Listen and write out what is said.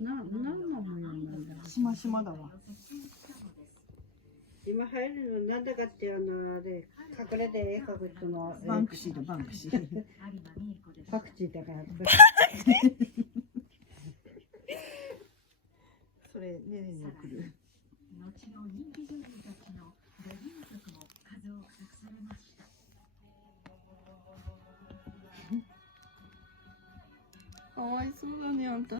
何の模様なんだろう。しましまだわ。今流行るのなんだかっていうので隠れて絵描く人のバンクシーだ、バンクシー。パクチーだからそれ、ねねね来る。後の人気女優たちのデビュー曲も数多く託されました。かわいそうだね、あんた。